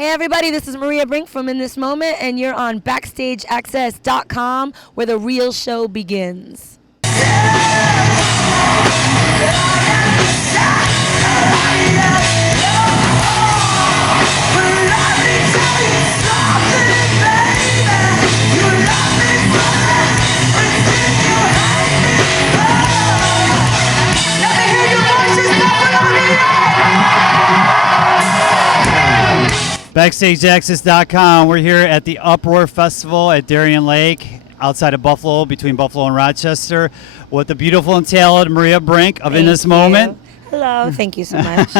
Hey everybody, this is Maria Brink from In This Moment, and you're on BackstageAxxess.com, where the real show begins. BackstageAxxess.com. We're here at the Uproar Festival at Darien Lake, outside of Buffalo, between Buffalo and Rochester, with the beautiful and talented Maria Brink of In This Moment. Hello, thank you so much.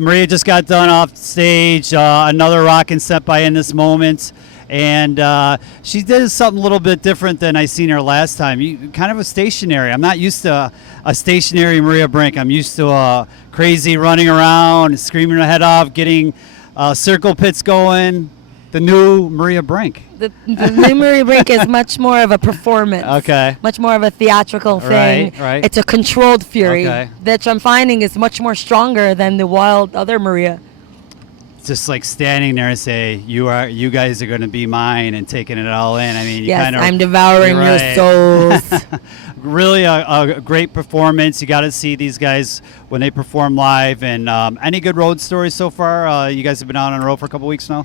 Maria just got done off stage, another rockin' set by In This Moment, and she did something a little bit different than I seen her last time. Kind of a stationary. I'm not used to a stationary Maria Brink. I'm used to crazy running around, screaming her head off, getting circle pits going. The new Maria Brink. The new Maria Brink is much more of a performance. Okay. Much more of a theatrical thing. Right. It's a controlled fury Okay. that I'm finding is much more stronger than the wild other Maria. Just like standing there and say, you guys are going to be mine, and taking it all in. I mean, you Yes, kind of, I'm devouring your souls. Really a great performance. You got to see these guys when they perform live. And any good road stories so far? You guys have been out on the road for a couple weeks now.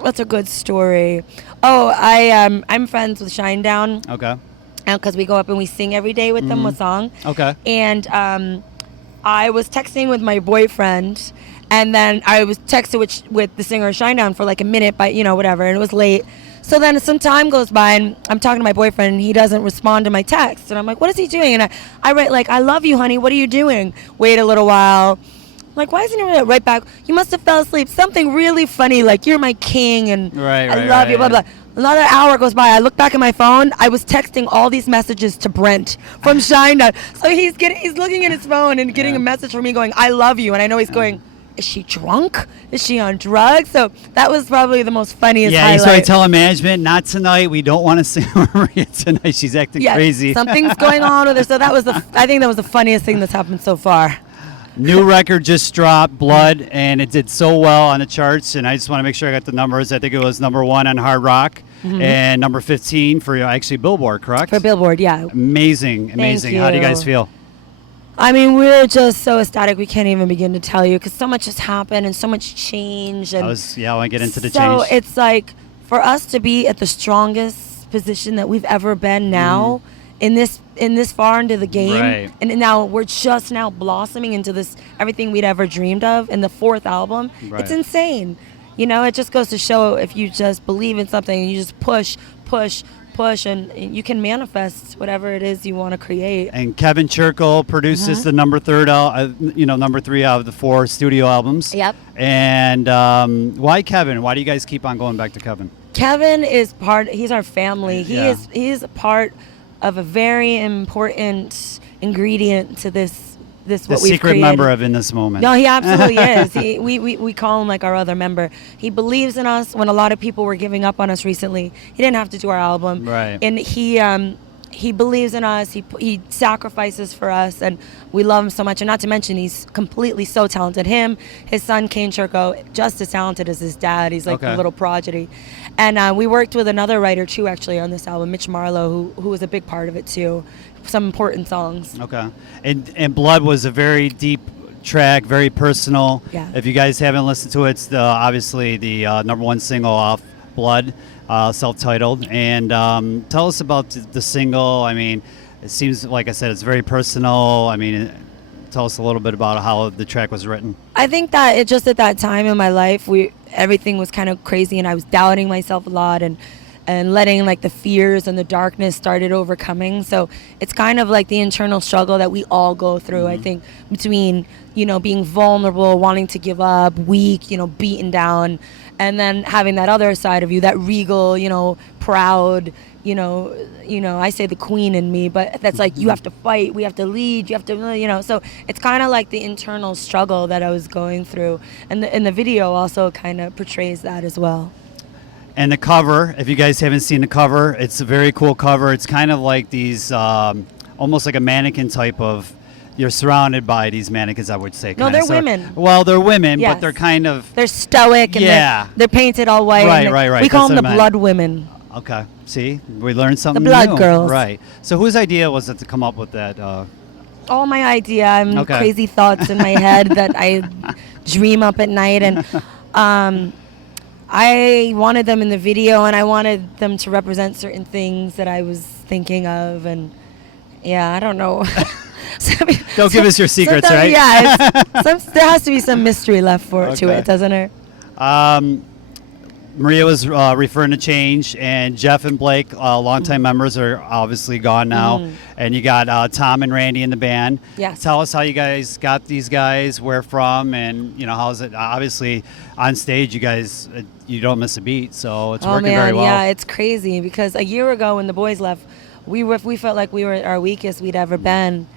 What's a good story? Oh, I'm friends with Shinedown. Okay. Because we go up and we sing every day with them a song. Okay. And I was texting with my boyfriend, and then I was texting with the singer Shinedown for like a minute, but whatever, and it was late. So then some time goes by, and I'm talking to my boyfriend, and he doesn't respond to my text. And I'm like, what is he doing? And I write like, I love you, honey. What are you doing? Wait a little while. I'm like, why isn't he right back? You must have fell asleep. Something really funny, like, you're my king, and I love you, blah, blah. Another hour goes by. I look back at my phone. I was texting all these messages to Brent from Shinedown. So he's looking at his phone and getting a message from me going, I love you. And I know he's going, is she drunk? Is she on drugs? So that was probably the most funniest highlight. Yeah, he's telling management, not tonight. We don't want to see Maria tonight. She's acting crazy. Something's going on with her. So I think that was the funniest thing that's happened so far. New record just dropped, Blood, and it did so well on the charts. And I just want to make sure I got the numbers. I think it was number 1 on Hard Rock and number 15 for actually Billboard, correct? For Billboard, yeah. Amazing. Thank you. How do you guys feel? I mean, we're just so ecstatic. We can't even begin to tell you because so much has happened and so much change. And I want to get into the change. So it's like for us to be at the strongest position that we've ever been now in this far into the game, right. And now we're just now blossoming into this everything we'd ever dreamed of in the 4th album. Right. It's insane. It just goes to show if you just believe in something and you just push, and you can manifest whatever it is you want to create. And Kevin Churchill produces the number 3 out of the 4 studio albums. Yep. And why Kevin? Why do you guys keep on going back to Kevin? Kevin is he's our family. He is a part of a very important ingredient to this what we've secret created. Member of In This Moment. No, he absolutely is. We call him like our other member. He believes in us when a lot of people were giving up on us recently. He didn't have to do our album. Right. And he believes in us. He sacrifices for us, and we love him so much. And not to mention, he's completely so talented. His son, Kane Churko, just as talented as his dad. He's like a little prodigy. And we worked with another writer, too, actually, on this album, Mitch Marlowe, who was a big part of it, too. Some important songs. Okay. And Blood was a very deep track, very personal. Yeah. If you guys haven't listened to it, it's obviously the number 1 single off Blood, self-titled. And tell us about the single. I mean, it seems, like I said, it's very personal. I mean, tell us a little bit about how the track was written. I think that it just at that time in my life, everything was kind of crazy, and I was doubting myself a lot, and letting like the fears and the darkness started overcoming. So it's kind of like the internal struggle that we all go through. I think between being vulnerable, wanting to give up, weak, beaten down, and then having that other side of you, that regal, proud, I say the queen in me, but that's like you have to fight, we have to lead, you have to, so it's kind of like the internal struggle that I was going through, and the video also kind of portrays that as well. And the cover, if you guys haven't seen the cover, it's a very cool cover. It's kind of like these, almost like a mannequin type of you're surrounded by these mannequins, I would say. No, they're women. Well, they're women, Yes. but they're kind of. They're stoic and Yeah. they're painted all white. Right, and right. We call That's them the what I meant. blood women. Okay. See, we learned something blood new. girls. Right. So whose idea was it to come up with that? All my idea. I'm Okay. crazy thoughts in my head that I dream up at night, and I wanted them in the video, and I wanted them to represent certain things that I was thinking of, and yeah, I don't know. Don't give us your secrets, sometimes- right? Yeah, there has to be some mystery left to Okay. it, doesn't there? Maria was referring to change, and Jeff and Blake, longtime members, are obviously gone now. And you got Tom and Randy in the band. Yes. Tell us how you guys got these guys, where from, and how's it? Obviously, on stage, you guys, you don't miss a beat, so it's working very well. Yeah, it's crazy because a year ago when the boys left, we felt like we were at our weakest we'd ever been.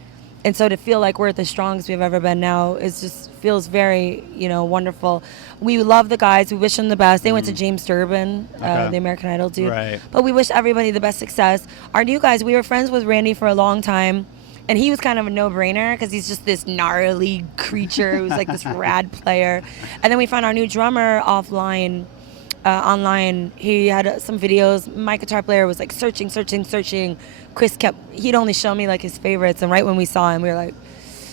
And so to feel like we're at the strongest we've ever been now, it just feels very, wonderful. We love the guys. We wish them the best. They went to James Durbin, Okay. the American Idol dude. Right. But we wish everybody the best success. Our new guys, we were friends with Randy for a long time. And he was kind of a no-brainer because he's just this gnarly creature who's like this rad player. And then we found our new drummer online. He had some videos. My guitar player was like searching. Chris he'd only show me like his favorites, and right when we saw him, we were like,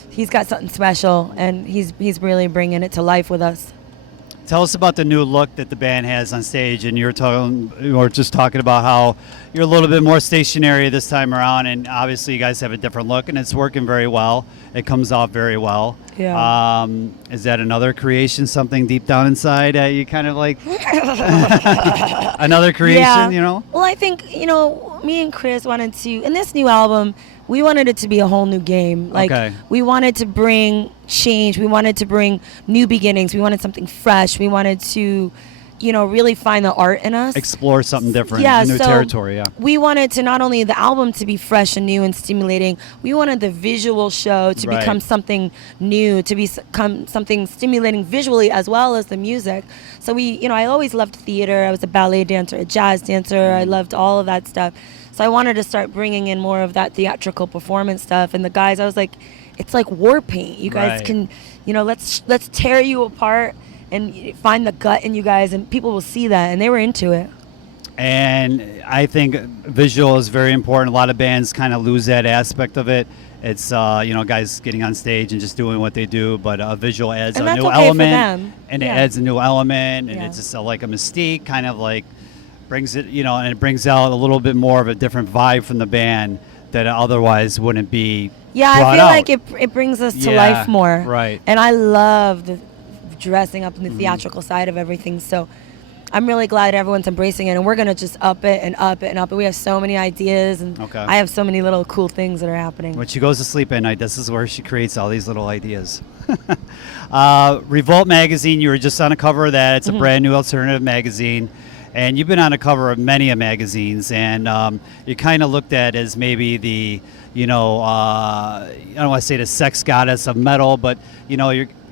he's got something special, and he's really bringing it to life with us. Tell us about the new look that the band has on stage, and you were just talking about how you're a little bit more stationary this time around, and obviously you guys have a different look, and it's working very well. It comes off very well. Yeah. Is that another creation, something deep down inside you kind of like another creation, Yeah. Well, I think, me and Chris wanted to, in this new album, we wanted it to be a whole new game. Like, Okay. we wanted to bring change. We wanted to bring new beginnings. We wanted something fresh. We wanted to, really find the art in us. explore something different, new so territory, yeah. We wanted to not only the album to be fresh and new and stimulating, we wanted the visual show to Right. become something new, to become something stimulating visually as well as the music. So I always loved theater. I was a ballet dancer, a jazz dancer. I loved all of that stuff. So I wanted to start bringing in more of that theatrical performance stuff. And the guys, I was like, it's like war paint. You guys Right. can, let's tear you apart and find the gut in you guys, and people will see that, and they were into it. And I think visual is very important. A lot of bands kind of lose that aspect of it. It's guys getting on stage and just doing what they do, but a visual adds And a that's new okay for element, them. and it Yeah. adds a new element, and Yeah. it's just like a mystique, kind of like brings it, and it brings out a little bit more of a different vibe from the band that otherwise wouldn't be. Yeah, I brought feel out. like it brings us to Yeah, life more. right. And I love the dressing up in the theatrical side of everything. So I'm really glad everyone's embracing it, and we're gonna just up it and up it and up it. We have so many ideas, and Okay. I have so many little cool things that are happening. When she goes to sleep at night, this is where she creates all these little ideas. Revolt magazine, you were just on a cover of that. It's a brand new alternative magazine. And you've been on a cover of many magazines, and you kind of looked at as maybe the, I don't want to say the sex goddess of metal, but,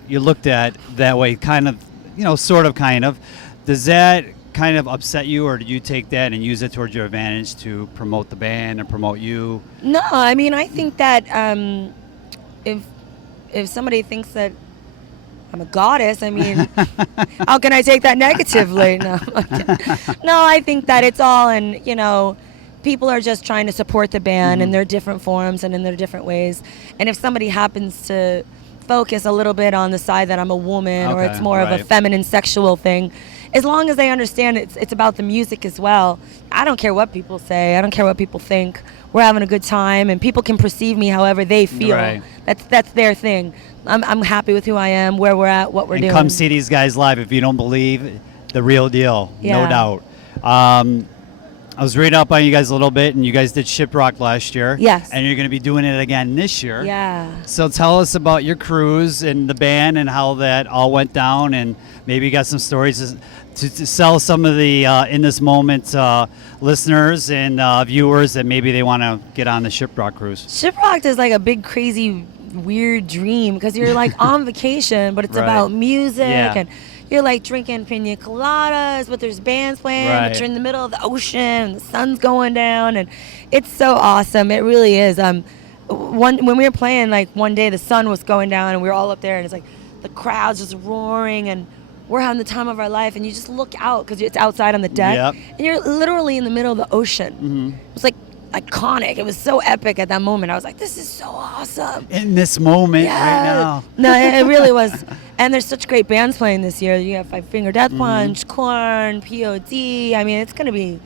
you're looked at that way, kind of, sort of, kind of. Does that kind of upset you, or do you take that and use it towards your advantage to promote the band and promote you? No, I mean, I think that if somebody thinks that I'm a goddess, I mean, how can I take that negatively? No, I think that it's all, and people are just trying to support the band in their different forms and in their different ways. And if somebody happens to focus a little bit on the side that I'm a woman, or Okay, it's more of a right. feminine sexual thing, as long as they understand it's about the music as well, I don't care what people say. I don't care what people think. We're having a good time, and people can perceive me however they feel. Right. That's their thing. I'm happy with who I am, where we're at, what we're And doing. come see these guys live if you don't believe the real deal, no Yeah. doubt. I was reading up on you guys a little bit, and you guys did Shiprock last year. Yes. And you're going to be doing it again this year. Yeah. So tell us about your cruise and the band and how that all went down, and maybe you got some stories to sell some of the in this moment listeners and viewers that maybe they want to get on the Shiprock cruise. Shiprock is like a big, crazy, weird dream because you're like on vacation, but it's Right. about music Yeah. and you're like drinking pina coladas, but there's bands playing, Right. but you're in the middle of the ocean, and the sun's going down, and it's so awesome. It really is. when we were playing, like one day the sun was going down and we were all up there and it's like the crowd's just roaring and we're having the time of our life, and you just look out because it's outside on the deck, Yep. and you're literally in the middle of the ocean. Mm-hmm. It was like iconic. It was so epic at that moment. I was like, this is so awesome. In this moment right now. No, it really was. And there's such great bands playing this year. You have Five Finger Death Punch, Korn, POD. I mean, it's gonna be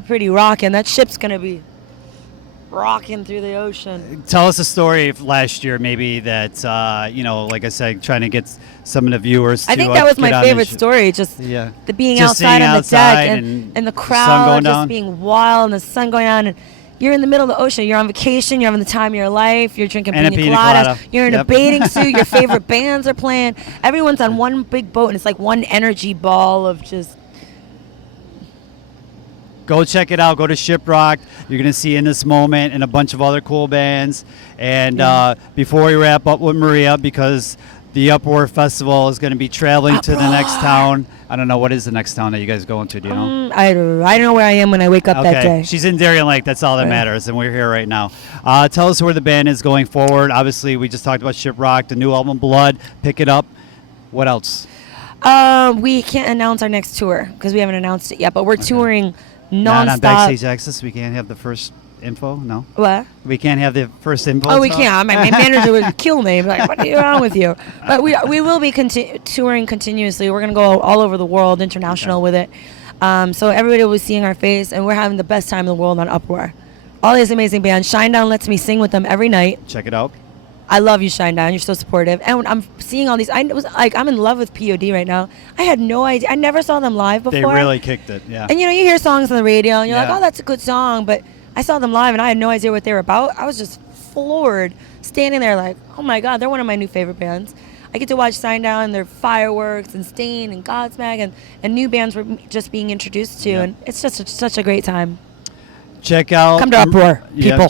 pretty rocking. That ship's gonna be rocking through the ocean. Tell us a story of last year, maybe that like I said, trying to get some of the viewers. I think that was my favorite story. Just yeah, the being just outside seeing on the outside deck and the crowd just being wild and the sun going on. And you're in the middle of the ocean. You're on vacation. You're having the time of your life. You're drinking And a pina pina coladas. colada. You're in Yep. a bathing suit. Your favorite bands are playing. Everyone's on one big boat, and it's like one energy ball of just. Go check it out. Go to Shiprock. You're going to see In This Moment and a bunch of other cool bands. And before we wrap up with Maria, because the Uproar Festival is going to be traveling to the next town. I don't know, what is the next town that you guys going to? Do you know? I don't know where I am when I wake up that day. She's in Darien Lake. That's all that matters. And we're here right now. Tell us where the band is going forward. Obviously, we just talked about Shiprock, the new album, Blood. Pick it up. What else? We can't announce our next tour because we haven't announced it yet, but we're touring nonstop. Not on BackstageAxxess. We can't have the first info. No. What? We can't have the first info. Oh, we can't. My manager would kill me. Like, what is wrong with you? But we will be touring continuously. We're gonna go all over the world, international with it. So everybody will be seeing our face, and we're having the best time in the world on Uproar. All these amazing bands. Shinedown lets me sing with them every night. Check it out. I love you, Shinedown. You're so supportive. And when I'm seeing all these, I'm in love with POD right now. I had no idea. I never saw them live before. They really kicked it, yeah. And you hear songs on the radio, and you're like, Yeah. oh, that's a good song. But I saw them live, and I had no idea what they were about. I was just floored, standing there like, oh my God, they're one of my new favorite bands. I get to watch Shinedown and their Fireworks and Stain and Godsmack and new bands we're just being introduced to, and it's just such a great time. Check out. Come to Uproar, people.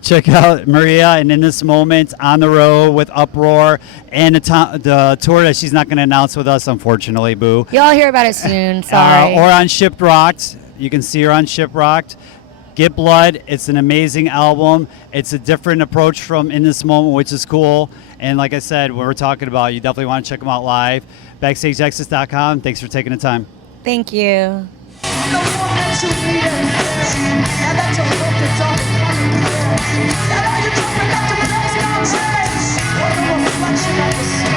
Check out Maria and In This Moment on the road with Uproar and the tour that she's not going to announce with us, unfortunately, boo. Y'all hear about it soon. Sorry. Or on Shiprocked. You can see her on Shiprocked. Get Blood. It's an amazing album. It's a different approach from In This Moment, which is cool. And like I said, when we're talking about, you definitely want to check them out live. BackstageAxxess.com. Thanks for taking the time. Thank you. Now you don't forget to place down trace. What the reflection of the